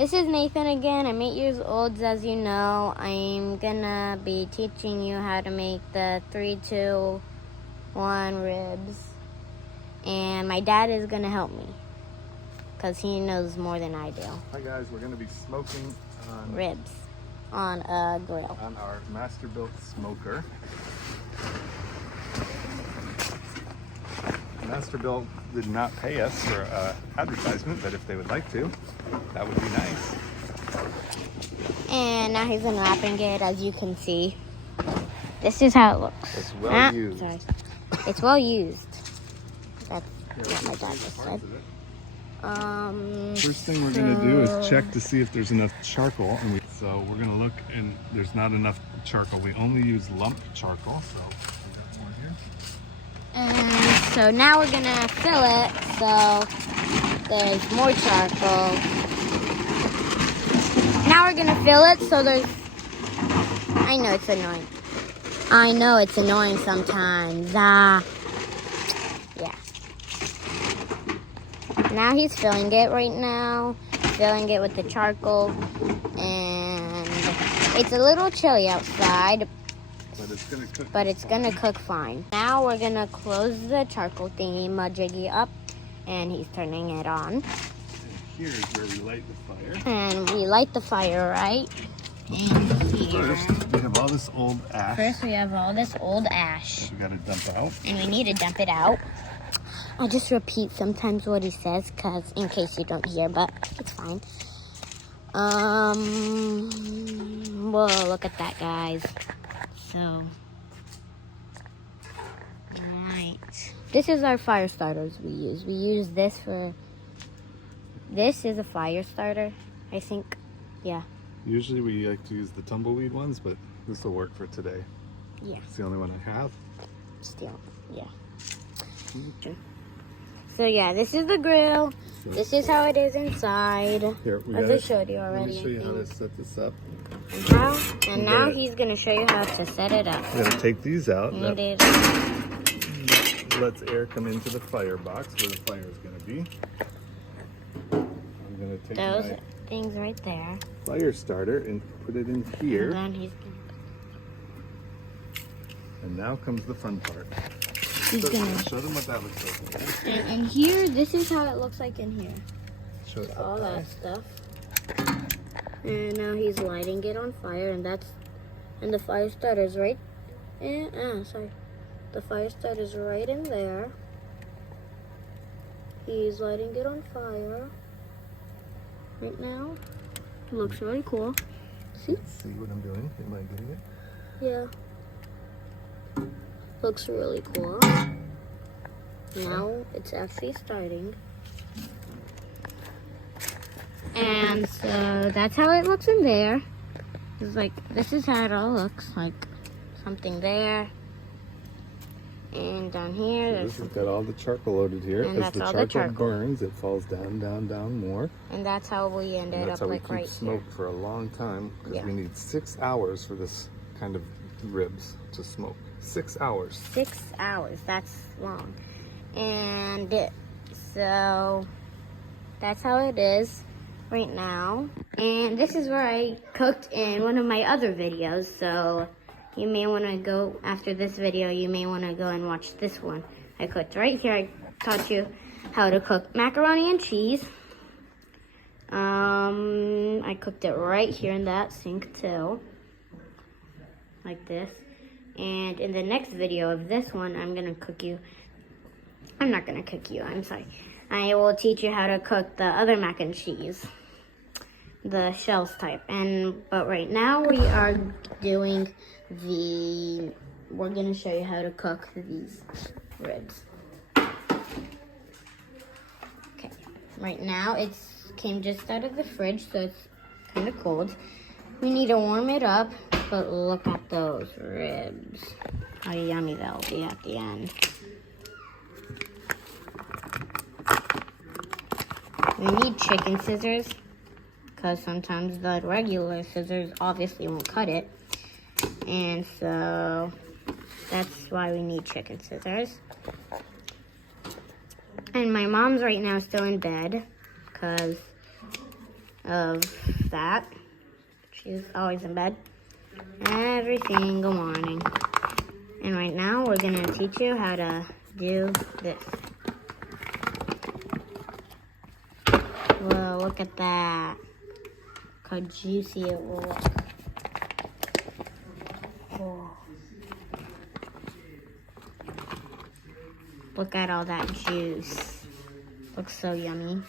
This is Nathan again. I'm 8 years old, as you know. I'm gonna be teaching you how to make the 3, 2, 1 ribs. And my dad is gonna help me because he knows more than I do. Hi guys, we're gonna be smoking on ribs on a grill. On our master-built smoker. Masterbuilt did not pay us for advertisement, but if they would like to, that would be nice. And now he's unwrapping it, as you can see. This is how it looks. It's well used. Sorry. It's well used. That's what my dad just said. First thing we're gonna do is check to see if there's enough charcoal, and so we're gonna look, and there's not enough charcoal. We only use lump charcoal, so we got more here. And so now we're gonna fill it so there's more charcoal. Now we're gonna fill it so there's, I know it's annoying. I know it's annoying sometimes. Yeah. Now he's filling it right now. Filling it with the charcoal. And it's a little chilly outside. But it's gonna cook fine. Now we're gonna close the charcoal thingy majiggy up, and he's turning it on. And here's where we light the fire. And we light the fire right in here. First, we have all this old ash. First, we have all this old ash. We gotta dump out. And we need to dump it out. I'll just repeat sometimes what he says, cause in case you don't hear, but it's fine. Whoa, look at that, guys. So, right. This is our fire starters we use. We use this for, this is a fire starter, I think. Yeah. Usually we like to use the tumbleweed ones, but this will work for today. Yeah. It's the only one I have. Still, yeah. So yeah, this is the grill. This is how it is inside. Here, as I showed you already. Let me show you how to set this up. And now he's going to show you how to set it up. We're going to take these out. Lets air come into the fire box where the fire is going to be. I'm going to take those things right there. Fire starter and put it in here. And then and now comes the fun part. He's gonna show them what that looks like. And here, this is how it looks like in here. Show it all that stuff. And now he's lighting it on fire, and the fire starter's right. The fire starter's right in there. He's lighting it on fire right now. It looks really cool. See? See what I'm doing? Am I getting it? Yeah. Looks really cool. Now it's actually starting. And so that's how it looks in there. It's like, this is how it all looks like. Something there. And down here, this has got all the charcoal loaded here. As the charcoal burns, it falls down, down, down more. And that's how we ended up like right here. That's how we keep smoke for a long time, because we need 6 hours for this kind of ribs to smoke. 6 hours. 6 hours. That's long. And so that's how it is right now. And this is where I cooked in one of my other videos. So you may want to go, after this video, you may want to go and watch this one. I cooked right here. I taught you how to cook macaroni and cheese. I cooked it right here in that sink too. Like this. And in the next video of this one, I'm not gonna cook you, I'm sorry. I will teach you how to cook the other mac and cheese. The shells type. But right now we are doing we're gonna show you how to cook these ribs. Okay, right now it came just out of the fridge, so it's kind of cold. We need to warm it up. But look at those ribs. How yummy they'll be at the end. We need chicken scissors, because sometimes the regular scissors obviously won't cut it. And so that's why we need chicken scissors. And my mom's right now still in bed, because of that. She's always in bed every single morning. And right now we're gonna teach you how to do this. Whoa, look at that. Look how juicy it will look. Whoa. Look at all that juice. Looks so yummy. I'm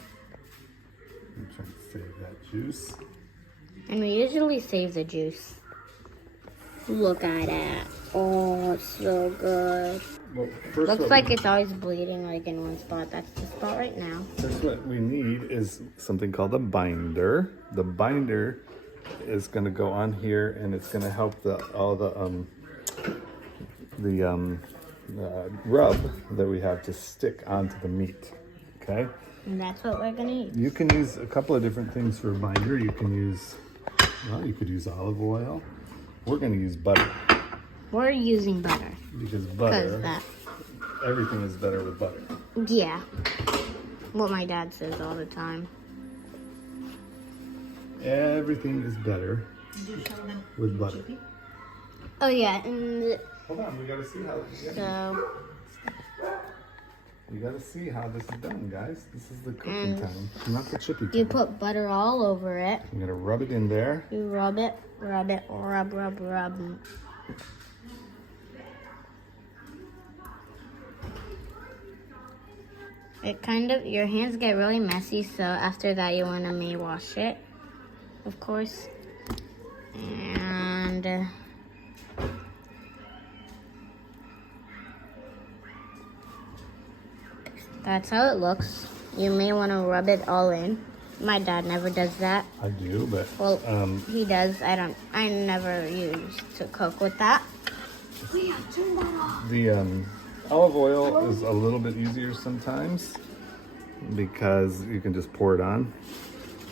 trying to save that juice. And we usually save the juice. Look at that. Oh, it's so good. Well, first Looks like it's always bleeding like in one spot. That's the spot right now. First, what we need is something called a binder. The binder is going to go on here, and it's going to help all the rub that we have to stick onto the meat. Okay. And that's what we're gonna use. You can use a couple of different things for a binder. You can use, well, you could use olive oil. We're going to use butter. We're using butter. Because butter, everything is better with butter. Yeah. What my dad says all the time. Everything is better with butter. Oh yeah, and Hold on, we gotta see how. so You gotta see how this is done, guys. This is the cooking time, not the chippy time. you put butter all over it. I'm gonna rub it in there. You rub it, rub, rub. It kind of, your hands get really messy, so after that you want to wash it, of course. And that's how it looks. You may want to rub it all in. My dad never does that. I do, but Well, he does. I never used to cook with that. Leah, turn that off. the olive oil is a little bit easier sometimes because you can just pour it on.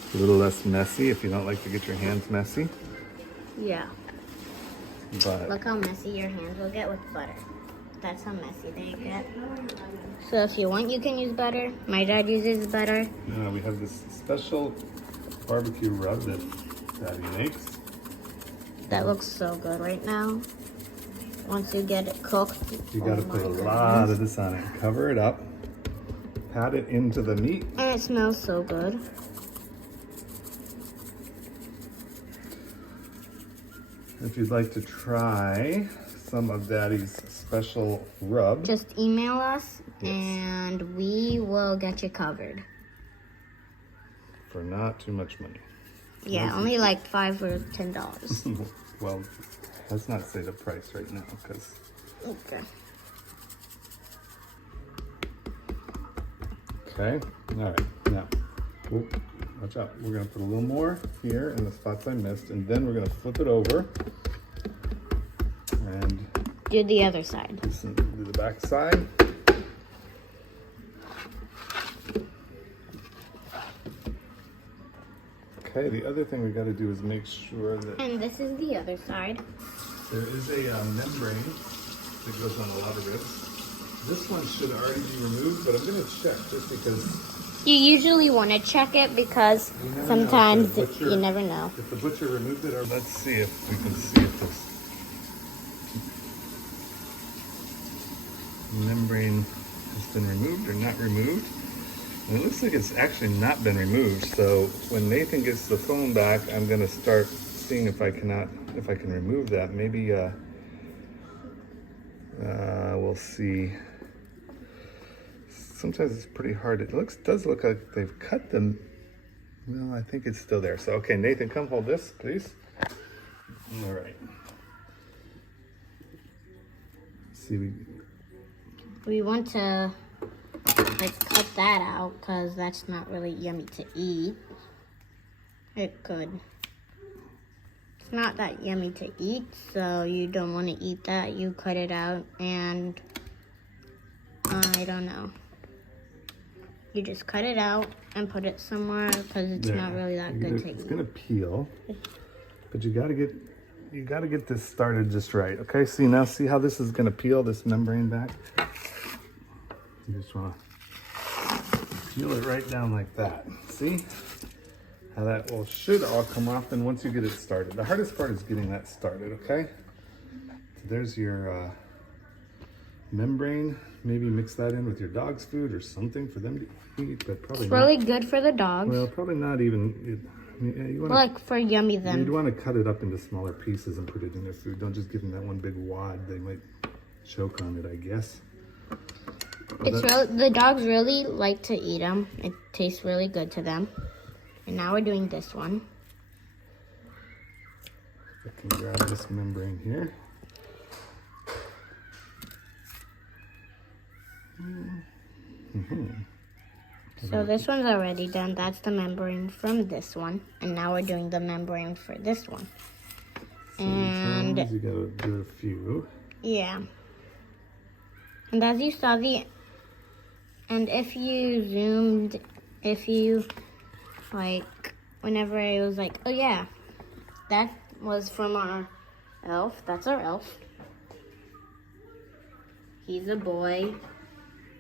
It's a little less messy if you don't like to get your hands messy. Yeah. But Look how messy your hands will get with butter. That's how messy they get. So if you want, you can use butter. My dad uses butter. we have this special barbecue rub that Daddy makes. That looks so good right now. Once you get it cooked. You gotta put a lot of this on it. Cover it up. Pat it into the meat. And it smells so good. If you'd like to try some of Daddy's special rub, Just email us Yes. and we will get you covered. for not too much money. Yeah, only like $5 or $10. Well, let's not say the price right now, because Okay. okay. All right. Now, whoop, watch out. We're gonna put a little more here in the spots I missed, and then we're gonna flip it over and Do the other side. do the back side. Okay, the other thing we got to do is make sure that And this is the other side. there is a membrane that goes on a lot of ribs. This one should already be removed, but I'm going to check just because You usually want to check it because you never know if sometimes the butcher- you never know. if the butcher removed it. Or let's see if we can see if this membrane has been removed or not removed. And it looks like it's actually not been removed. So when Nathan gets the phone back, I'm going to start seeing if I can remove that. Maybe we'll see. Sometimes it's pretty hard. It does look like they've cut them. Well, I think it's still there. So okay, Nathan, come hold this, please. All right. See, We want to cut that out because that's not really yummy to eat. It could. It's not that yummy to eat, so you don't want to eat that. You cut it out and I don't know. You just cut it out and put it somewhere because it's not really that good to it's eat. gonna peel, but you gotta get this started just right. Okay, see how this is gonna peel this membrane back? You just wanna peel it right down like that. See how that should all come off then once you get it started. The hardest part is getting that started, okay? So there's your membrane. Maybe mix that in with your dog's food or something for them to eat, but probably It's really good for the dogs. Well, probably not even. You wanna, like for yummy them. You'd want to cut it up into smaller pieces and put it in their food. Don't just give them that one big wad. They might choke on it, I guess. The dogs really like to eat them. It tastes really good to them. And now we're doing this one. I can grab this membrane here. So this one's already done. That's the membrane from this one. And now we're doing the membrane for this one. And you gotta do a few. Yeah. And as you saw if you like, whenever I was like, oh yeah, that was from our elf. That's our elf. He's a boy.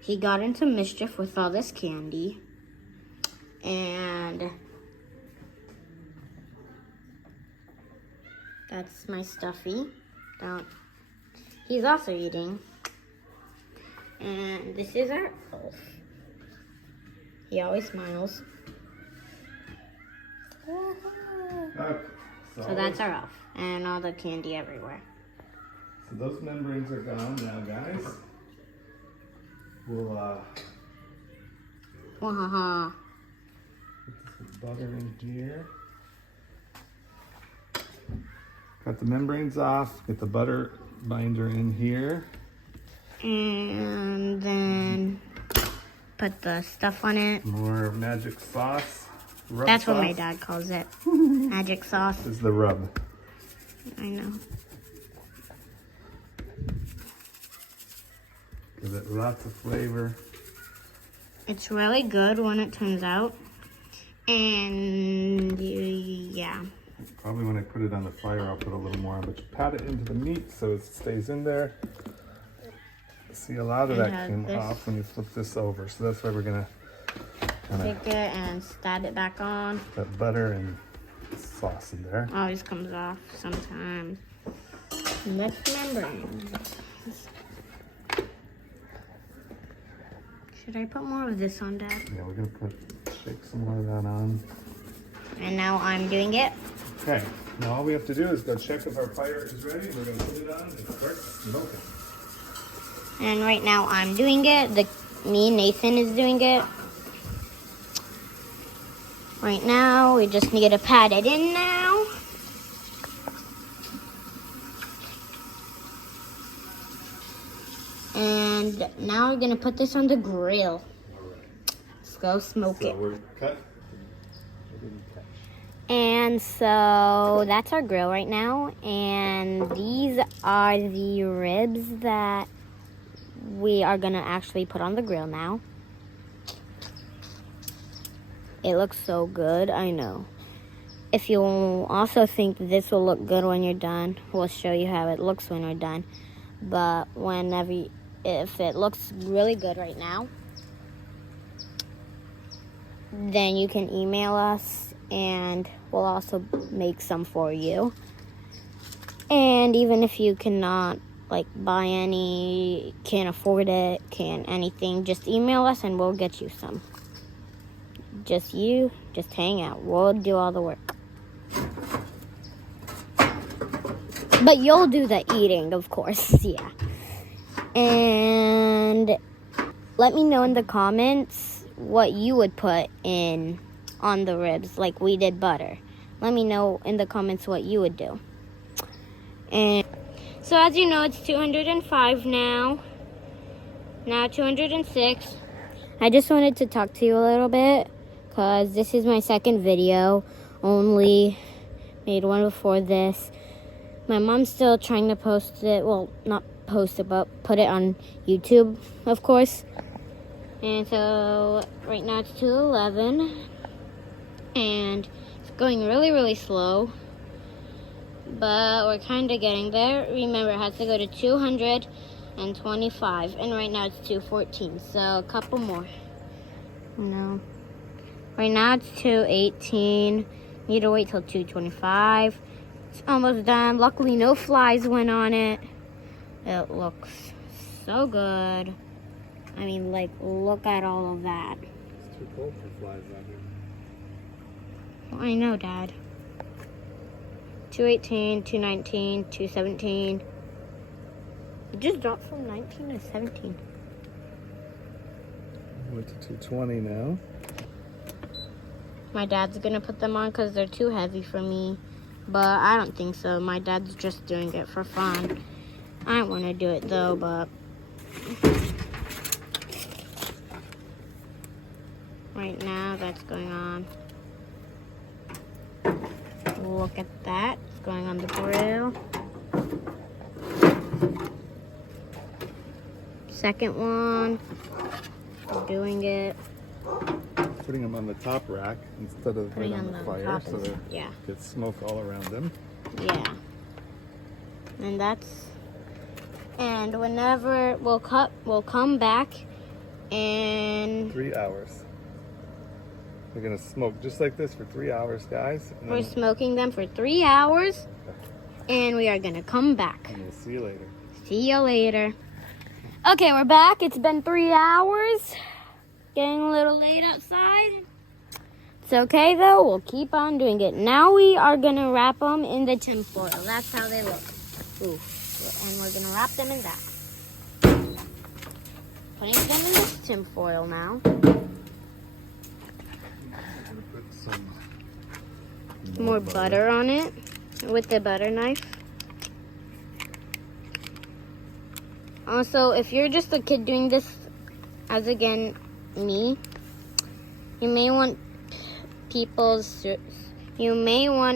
He got into mischief with all this candy. And that's my stuffy. He's also eating. And this is our elf. He always smiles. Okay, So that's our elf. And all the candy everywhere. So those membranes are gone now, guys. We'll Wahaha. put some butter in here. Cut the membranes off. Get the butter binder in here. And then put the stuff on it. More magic sauce. That's what my dad calls it. Magic sauce. This is the rub. I know. Give it lots of flavor. It's really good when it turns out. And yeah. Probably when I put it on the fire, I'll put a little more on, but you pat it into the meat so it stays in there. See, a lot of that came off when you flip this over, so that's why we're gonna take it and stab it back on. That butter and sauce in there. Always comes off sometimes. Next membrane. Should I put more of this on, Dad? Yeah, we're gonna shake some more of that on. And now I'm doing it. Okay, now all we have to do is go check if our fire is ready. We're gonna put it on and start smoking. And right now I'm doing it. Me and Nathan is doing it. Right now, we just need to pat it in now. And now we're gonna put this on the grill. Let's go smoke it. We're cut. And so that's our grill right now. And these are the ribs that we are gonna actually put on the grill now. It looks so good, I know. If you also think this will look good when you're done, we'll show you how it looks when we're done. But if it looks really good right now, then you can email us and we'll also make some for you. And even if you cannot buy any, can't afford it, anything, just email us and we'll get you some. Just hang out. We'll do all the work. But you'll do the eating, of course, yeah. And let me know in the comments what you would put in on the ribs, like we did butter. Let me know in the comments what you would do. And so as you know, it's 205 now. Now 206. I just wanted to talk to you a little bit because this is my second video. Only made one before this. My mom's still trying to post it. Well, not post it, but put it on YouTube, of course. And so right now it's 2:11. And it's going really, really slow. But we're kind of getting there. Remember, it has to go to 225. And right now it's 214. So a couple more. Right now it's 2:18. Need to wait till 2:25. It's almost done. Luckily, no flies went on it. It looks so good. I mean, like, look at all of that. It's too cold for flies out here. Well, I know, Dad. 2:18, 2:19, 2:17. It just dropped from 19 to 17. Went to 220 now. My dad's gonna put them on because they're too heavy for me. But I don't think so. My dad's just doing it for fun. I don't want to do it though, but... Right now, that's going on. Look at that. It's going on the grill. Second one. Doing it. Putting them on the top rack instead of Putting right on the fire, so they yeah. get smoke all around them. Yeah. And that's... And whenever we'll come back in 3 hours. We're gonna smoke just like this for 3 hours, guys. And we're then smoking them for 3 hours, and we are gonna come back. we'll see you later. See you later. Okay, we're back. It's been 3 hours. Getting a little late outside. It's okay though. We'll keep on doing it. Now we are gonna wrap them in the tin foil. That's how they look. Ooh. And we're gonna wrap them in that. Putting them in this tin foil now. I'm gonna put some More butter on it with the butter knife. Also, if you're just a kid doing this, as again, me, you may want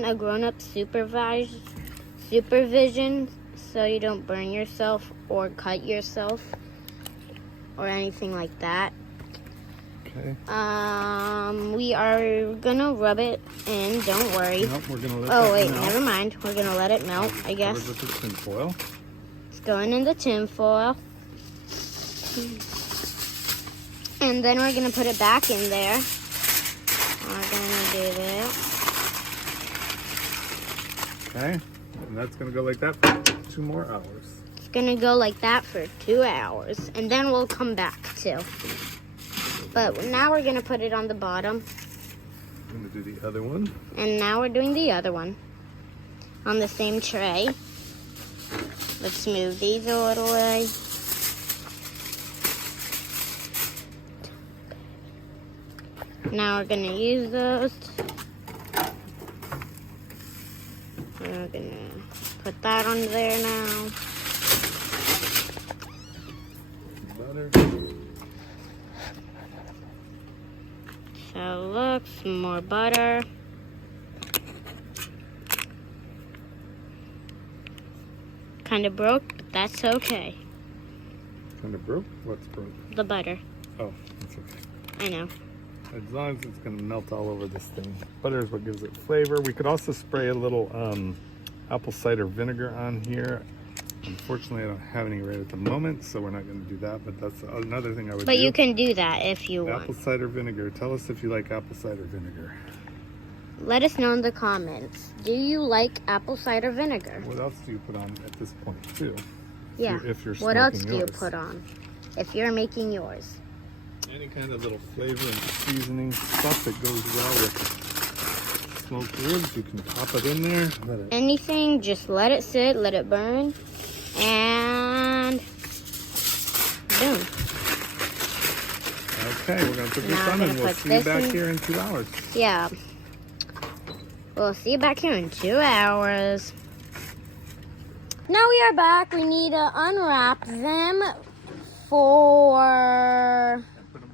a grown-up supervision so you don't burn yourself or cut yourself or anything like that. Okay. We are gonna rub it in, don't worry. Nope, we're gonna let Oh that wait, melt. never mind. We're gonna let it melt, I guess. Covered with the tin foil. It's going in the tin foil. And then we're gonna put it back in there. We're gonna do that. Okay. And that's gonna go like that for 2 more hours. It's gonna go like that for 2 hours. And then we'll come back too. But now we're gonna put it on the bottom. I'm gonna do the other one. And now we're doing the other one. On the same tray. Let's move these a little way. Now we're gonna use those. We're gonna put that on there now. Butter. So look, some more butter. Kind of broke, but that's okay. Kind of broke? What's broke? The butter. Oh, that's okay. I know. As long as it's going to melt all over this thing. Butter is what gives it flavor. We could also spray a little apple cider vinegar on here. Unfortunately, I don't have any right at the moment, so we're not going to do that. But that's another thing I would do. But you can do that if you want. Apple cider vinegar. Tell us if you like apple cider vinegar. Let us know in the comments. Do you like apple cider vinegar? What else do you put on at this point, too? Yeah. If you're What else smoking do you yours. put on if you're making yours? Any kind of little flavor and seasoning stuff that goes well with smoked ribs, you can pop it in there. Let it Anything, just let it sit, let it burn, and boom. Okay, we're going to put this Now I'm on and gonna we'll put see you this back in. here in 2 hours. Yeah. We'll see you back here in 2 hours. Now we are back. We need to unwrap them for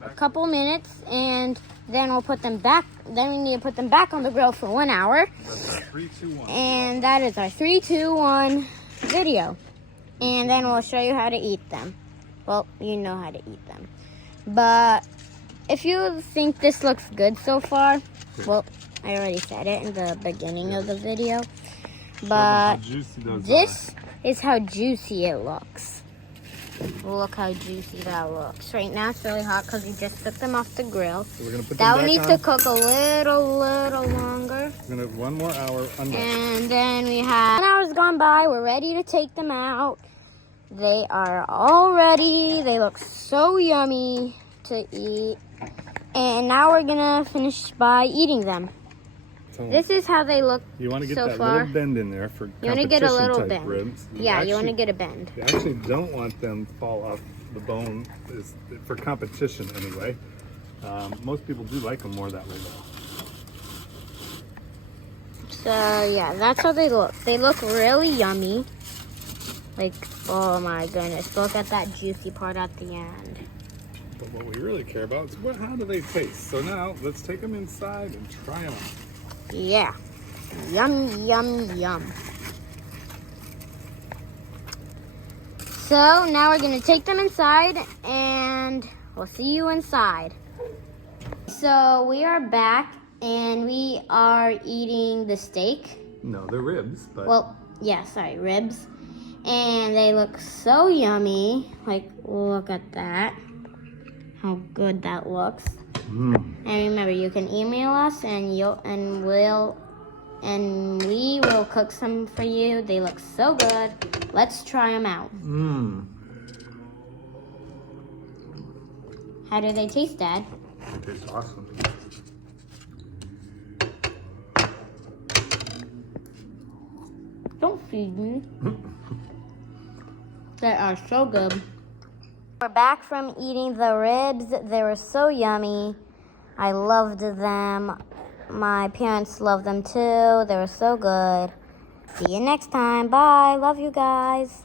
a couple minutes, and then we'll put them back. Then we need to put them back on the grill for 1 hour. That's our 3, 2, 1. And that is our 3, 2, 1 video. And then we'll show you how to eat them. Well, you know how to eat them. But if you think this looks good so far, well, I already said it in the beginning of the video. But Juicy those this is how juicy it looks. Look how juicy that looks. Right now it's really hot because we just took them off the grill. So we're gonna put them That back one needs on. to cook a little longer. We're gonna have 1 more hour under. And then we have 10 hours gone by. We're ready to take them out. They are all ready. They look so yummy to eat. And now we're gonna finish by eating them. So This is how they look you want to get so that far. little bend in there for You want to get a little type bend. ribs. Yeah, you want to get a bend. You actually don't want them to fall off the bone for competition anyway. Most people do like them more that way though. So yeah, that's how they look. They look really yummy. Like, oh my goodness, look at that juicy part at the end. But what we really care about is how do they taste. So now let's take them inside and try them out. Yeah, yum, yum, yum. So now we're gonna take them inside and we'll see you inside. So we are back and we are eating the steak. No, they're ribs, but Well, yeah, sorry, ribs. And they look so yummy. Like, look at that. How good that looks. And remember, you can email us and we will cook some for you. They look so good. Let's try them out. How do they taste, Dad? It tastes awesome. Don't feed me. They are so good. We're back from eating the ribs. They were so yummy. I loved them. My parents loved them too. They were so good. See you next time. Bye. Love you guys.